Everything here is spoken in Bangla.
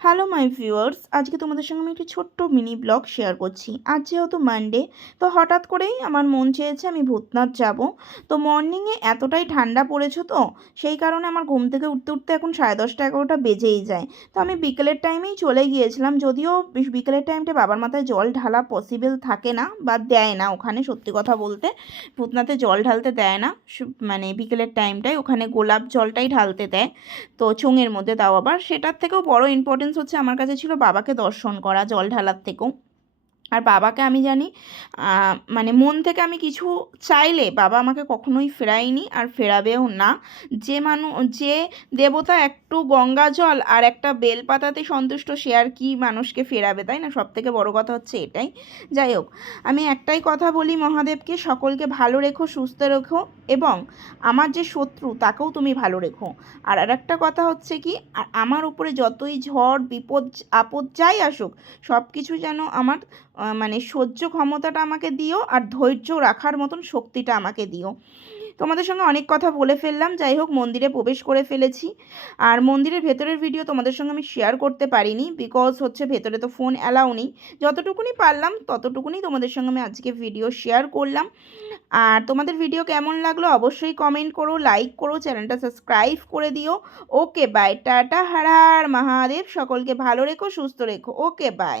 হ্যালো মাই ভিউয়ার্স, আজকে তোমাদের সঙ্গে আমি একটি ছোট্ট মিনি ব্লগ শেয়ার করছি। আজ যেহেতু মানডে, তো হঠাৎ করেই আমার মন চেয়েছে আমি ভূতনাথ যাব। তো মর্নিংয়ে এতটাই ঠান্ডা পড়েছে, তো সেই কারণে আমার ঘুম থেকে উঠতে উঠতে এখন 10:30 11টা বেজেই যায়। তো আমি বিকেলের টাইমেই চলে গিয়েছিলাম, যদিও বিকেলের টাইমটা বাবার মাথায় জল ঢালা পসিবল থাকে না বা দেয় না ওখানে। সত্যি কথা বলতে ভূতনাথে জল ঢালতে দেয় না, মানে বিকেলের টাইমটায় ওখানে গোলাপ জলটাই ঢালতে দেয়। তো চোঙের মধ্যে তাও আবার, সেটার থেকেও বড় ইম্পর্টেন্স হচ্ছে আমার কাছে ছিল বাবাকে দর্শন করা জল ঢালার থেকেও। আর বাবাকে আমি জানি, মানে মন থেকে আমি কিছু চাইলে বাবা আমাকে কখনোই ফেরায়নি আর ফেরাবেও না। যে দেবতা একটু গঙ্গা জল আর একটা বেলপাতাতে সন্তুষ্ট, সে আর কি মানুষকে ফেরাবে, তাই না? সব থেকে বড় কথা হচ্ছে এটাই। যাই হোক, আমি একটাই কথা বলি মহাদেবকে, সকলকে ভালো রেখো, সুস্থ রেখো, এবং আমার যে শত্রু তাকেও তুমি ভালো রেখো। আর একটা কথা হচ্ছে কি, আমার উপরে যতই ঝড় বিপদ আপদ যাই আসুক, সব কিছু যেন আমার মানে সহ্য ক্ষমতাটা আমাকে দিও, আর ধৈর্য রাখার মতন শক্তিটা আমাকে দিও। তোমাদের সঙ্গে অনেক কথা বলে ফেললাম। যাই হোক, মন্দিরে প্রবেশ করে ফেলেছি। আর মন্দিরের ভেতরের ভিডিও তোমাদের সঙ্গে আমি শেয়ার করতে পারিনি, বিকজ হচ্ছে ভেতরে তো ফোন অ্যালাউ নেই। যতটুকুনি পারলাম ততটুকুনি তোমাদের সঙ্গে আমি আজকে ভিডিও শেয়ার করলাম। আর তোমাদের ভিডিও কেমন লাগলো অবশ্যই কমেন্ট করো, লাইক করো, চ্যানেলটা সাবস্ক্রাইব করে দিও। Okay bye, tata, Har Har Mahadev, সকলকে ভালো রেখো, সুস্থ রেখো। Okay bye.